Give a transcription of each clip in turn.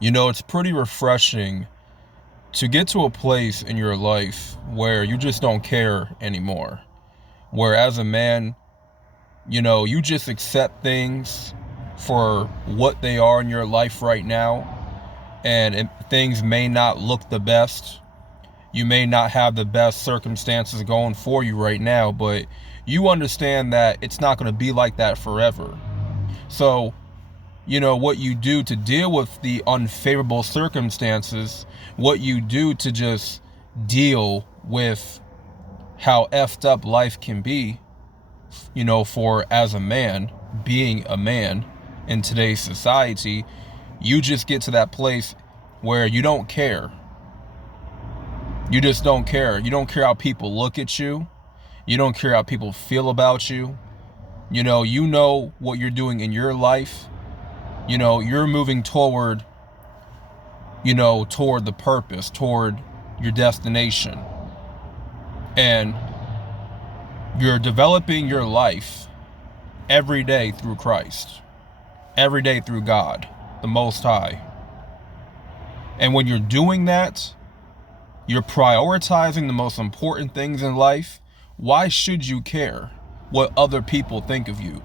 It's pretty refreshing to get to a place in your life where you just don't care anymore. Where as a man, you just accept things for what they are in your life right now. And things may not look the best. You may not have the best circumstances going for you right now, but you understand that it's not going to be like that forever. So, what you do to deal with the unfavorable circumstances, what you do to just deal with how effed up life can be, for as a man, being a man in today's society, you just get to that place where you don't care. You just don't care. You don't care how people look at you. You don't care how people feel about you. You know what you're doing in your life. You're moving toward the purpose, toward your destination. And you're developing your life every day through Christ, every day through God, the Most High. And when you're doing that, you're prioritizing the most important things in life. Why should you care what other people think of you?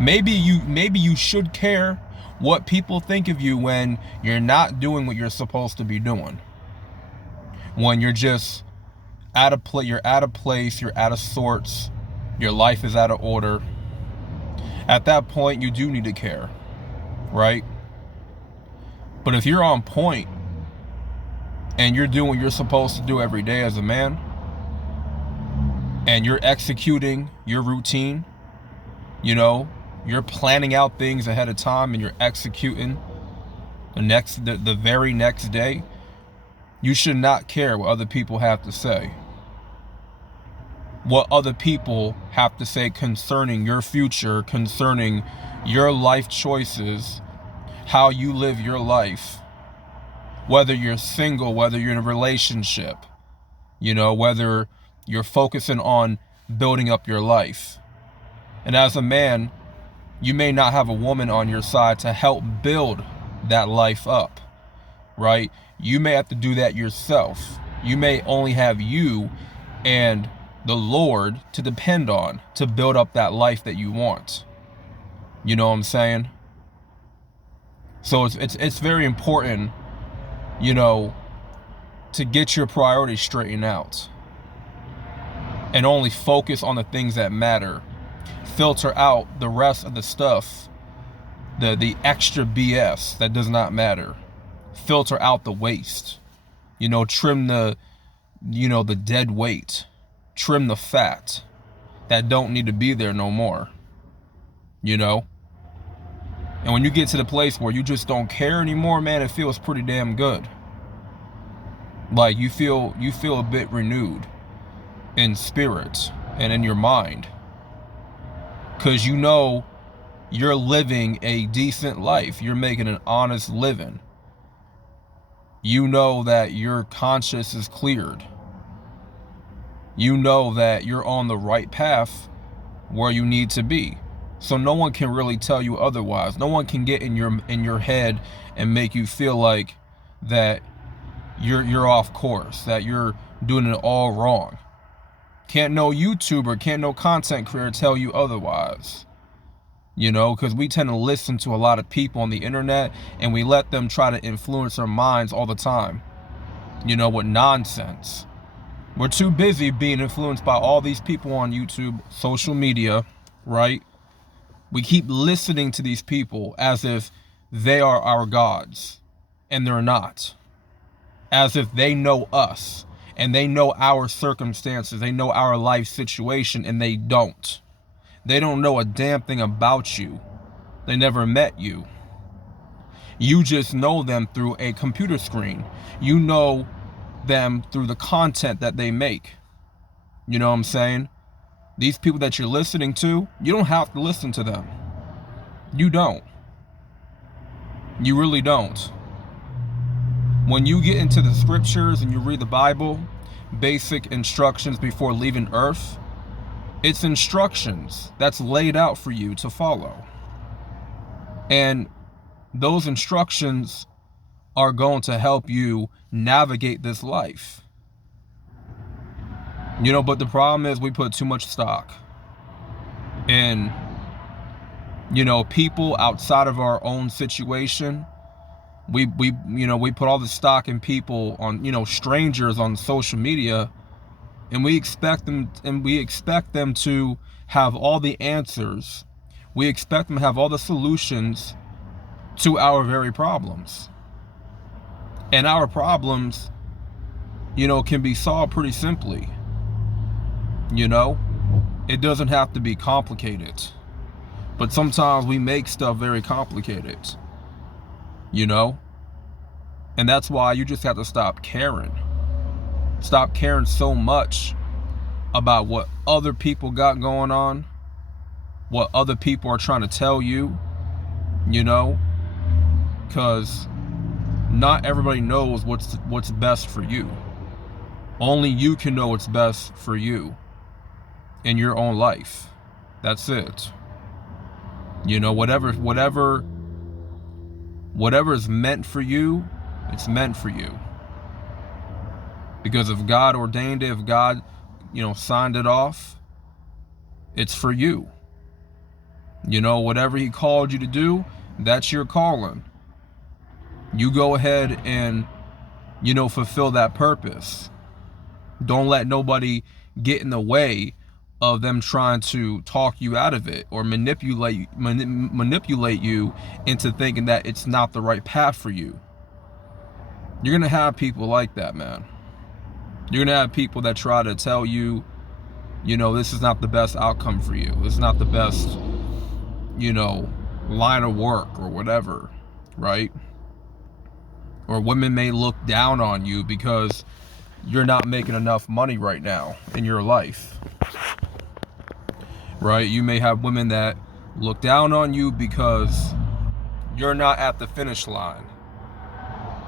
Maybe you should care what people think of you when you're not doing what you're supposed to be doing. When you're just you're out of place, you're out of sorts, your life is out of order. At that point, you do need to care, right? But if you're on point and you're doing what you're supposed to do every day as a man, and you're executing your routine, you're planning out things ahead of time and you're executing the very next day, you should not care what other people have to say. What other people have to say concerning your future, concerning your life choices, how you live your life, whether you're single, whether you're in a relationship, whether you're focusing on building up your life. And as a man, you may not have a woman on your side to help build that life up, right? You may have to do that yourself. You may only have you and the Lord to depend on to build up that life that you want. You know what I'm saying? So it's very important, to get your priorities straightened out and only focus on the things that matter. Filter out the rest of the stuff, the extra BS that does not matter. Filter out the waste. Trim the dead weight. Trim the fat that don't need to be there no more. And when you get to the place where you just don't care anymore, man, it feels pretty damn good. Like you feel a bit renewed in spirit and in your mind. Because you're living a decent life. You're making an honest living. You know that your conscience is cleared. You know that you're on the right path where you need to be. So no one can really tell you otherwise. No one can get in your head and make you feel like that you're off course, that you're doing it all wrong. Can't no YouTuber, can't no content creator tell you otherwise. Because we tend to listen to a lot of people on the internet and we let them try to influence our minds all the time. With nonsense. We're too busy being influenced by all these people on YouTube, social media, right? We keep listening to these people as if they are our gods, and they're not. As if they know us, and they know our circumstances, they know our life situation, and they don't. They don't know a damn thing about you. They never met you. You just know them through a computer screen. You know them through the content that they make. You know what I'm saying? These people that you're listening to, you don't have to listen to them. You don't. You really don't. When you get into the scriptures and you read the Bible, basic instructions before leaving earth, it's instructions that's laid out for you to follow. And those instructions are going to help you navigate this life. You know, but the problem is we put too much stock in, you know, people outside of our own situation. We put all the stock in people, on, you know, strangers on social media, and we expect them to have all the answers. We expect them to have all the solutions to our very problems. And our problems, you know, can be solved pretty simply. You know, it doesn't have to be complicated. But sometimes we make stuff very complicated. You know? And that's why you just have to stop caring. Stop caring so much about what other people got going on, what other people are trying to tell you, you know? Because not everybody knows what's best for you. Only you can know what's best for you in your own life. That's it. You know, whatever is meant for you, it's meant for you. Because if God ordained it, if God, you know, signed it off, it's for you. You know, whatever he called you to do, that's your calling. You go ahead and, you know, fulfill that purpose. Don't let nobody get in the way of them trying to talk you out of it or manipulate you into thinking that it's not the right path for you. You're gonna have people like that, man. You're gonna have people that try to tell you, you know, this is not the best outcome for you. This is not the best, you know, line of work or whatever, right? Or women may look down on you because you're not making enough money right now in your life, right? You may have women that look down on you because you're not at the finish line.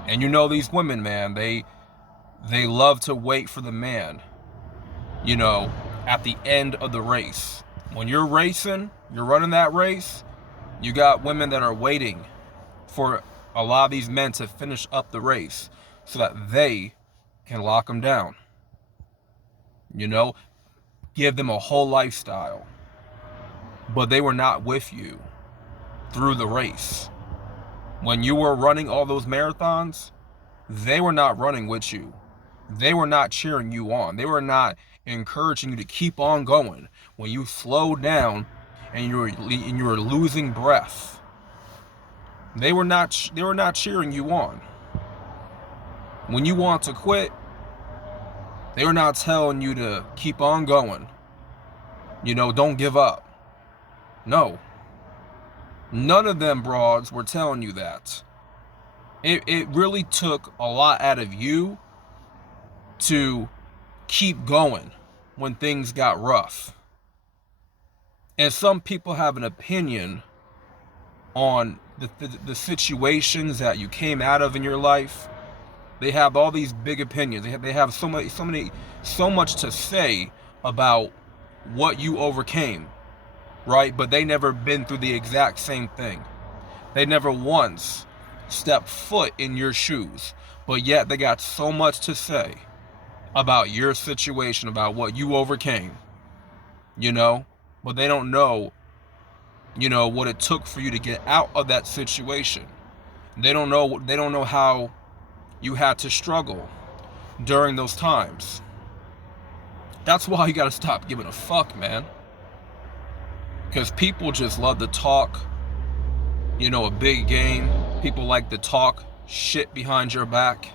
And you know these women, man, they love to wait for the man, you know, at the end of the race. When you're racing, you're running that race, you got women that are waiting for a lot of these men to finish up the race so that they can lock them down. You know, give them a whole lifestyle. But they were not with you through the race. When you were running all those marathons, they were not running with you. They were not cheering you on. They were not encouraging you to keep on going. When you slowed down and you were losing breath, they were not cheering you on. When you want to quit, they were not telling you to keep on going. You know, don't give up. No. None of them broads were telling you that. It really took a lot out of you to keep going when things got rough. And some people have an opinion on the situations that you came out of in your life. They have all these big opinions. They have so much to say about what you overcame, right? But they never been through the exact same thing. They never once stepped foot in your shoes, but yet they got so much to say about your situation, about what you overcame, you know? But they don't know, you know, what it took for you to get out of that situation. They don't know how you had to struggle during those times. That's why you gotta stop giving a fuck, man. Because people just love to talk, you know, a big game. People like to talk shit behind your back.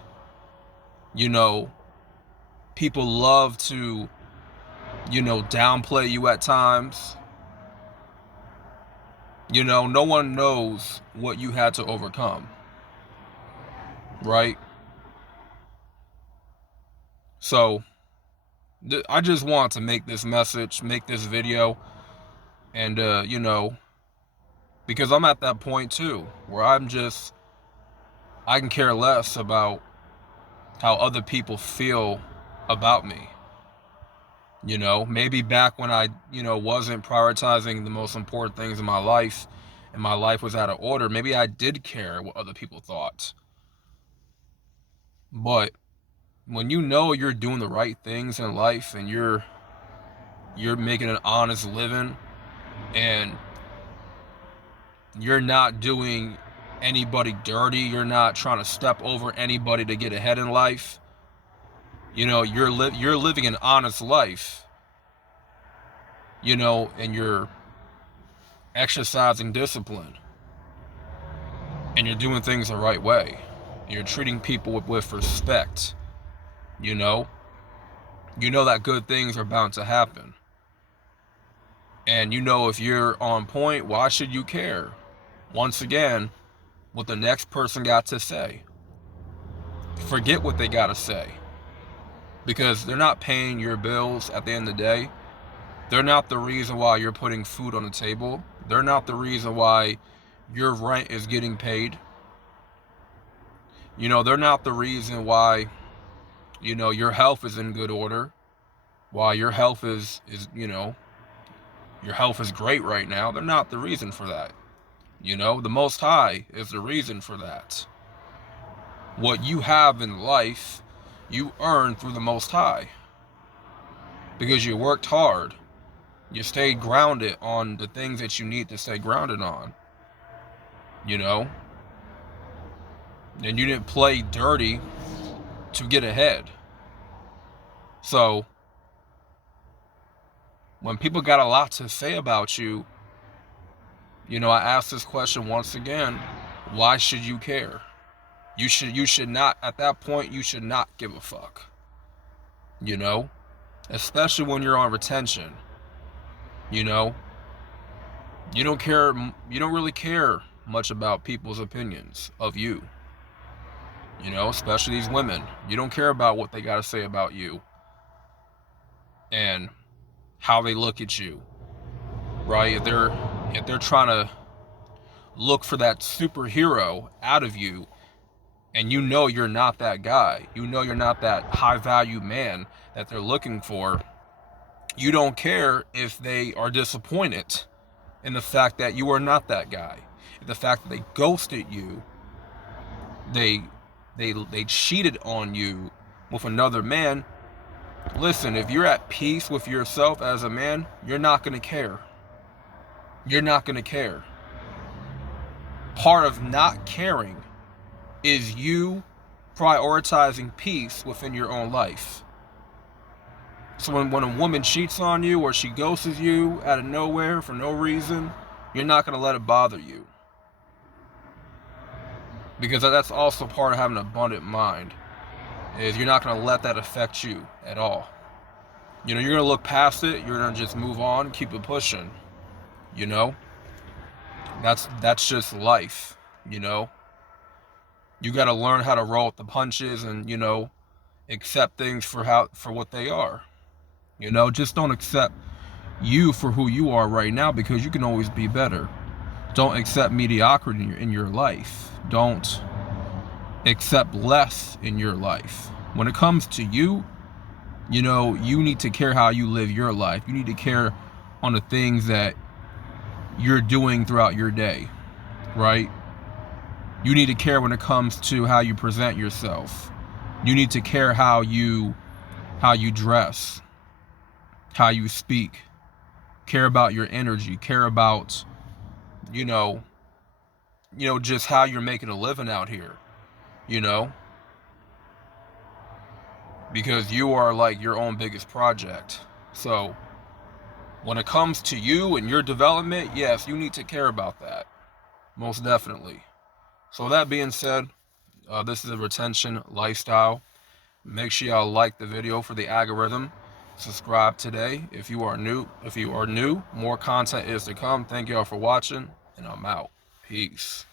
You know, people love to, you know, downplay you at times. You know, no one knows what you had to overcome. Right? So, I just want to make this message, make this video, and, you know, because I'm at that point too, where I can care less about how other people feel about me. You know, maybe back when I, you know, wasn't prioritizing the most important things in my life, and my life was out of order, maybe I did care what other people thought. But when you know you're doing the right things in life and you're making an honest living and you're not doing anybody dirty, you're not trying to step over anybody to get ahead in life, you know, you're living an honest life, you know, and you're exercising discipline and you're doing things the right way. You're treating people with respect, you know that good things are bound to happen. And you know if you're on point, why should you care? Once again, what the next person got to say. Forget what they got to say. Because they're not paying your bills at the end of the day. They're not the reason why you're putting food on the table. They're not the reason why your rent is getting paid. You know, they're not the reason why, you know, your health is in good order. Why your health is you know, your health is great right now. They're not the reason for that. You know, the Most High is the reason for that. What you have in life, you earn through the Most High. Because you worked hard. You stayed grounded on the things that you need to stay grounded on. You know? And you didn't play dirty to get ahead. So, when people got a lot to say about you, you know, I ask this question once again, why should you care? You should not, at that point, you should not give a fuck. You know? Especially when you're on retention. You know? You don't really care much about people's opinions of you. You know, especially these women. You don't care about what they got to say about you. And how they look at you. Right? If they're trying to look for that superhero out of you, and you know you're not that guy, you know you're not that high value man that they're looking for, you don't care if they are disappointed in the fact that you are not that guy, the fact that they ghosted you, they cheated on you with another man. Listen, if you're at peace with yourself as a man, you're not going to care. You're not going to care. Part of not caring is you prioritizing peace within your own life. So when a woman cheats on you or she ghosts you out of nowhere for no reason, you're not going to let it bother you. Because that's also part of having an abundant mind, is you're not going to let that affect you at all. You know, you're going to look past it, you're going to just move on, keep it pushing. You know? That's just life, you know? You got to learn how to roll with the punches and, you know, accept things for what they are. You know, just don't accept you for who you are right now, because you can always be better. Don't accept mediocrity in your life. Don't accept less in your life. When it comes to you, you know, you need to care how you live your life. You need to care on the things that you're doing throughout your day, right? You need to care when it comes to how you present yourself. You need to care how you dress, how you speak. Care about your energy. Care about, you know, just how you're making a living out here, you know? Because you are like your own biggest project. So, when it comes to you and your development, yes, you need to care about that. Most definitely. So that being said, this is a retention lifestyle. Make sure y'all like the video for the algorithm. Subscribe today if you are new. More content is to come. Thank y'all for watching, and I'm out. Peace.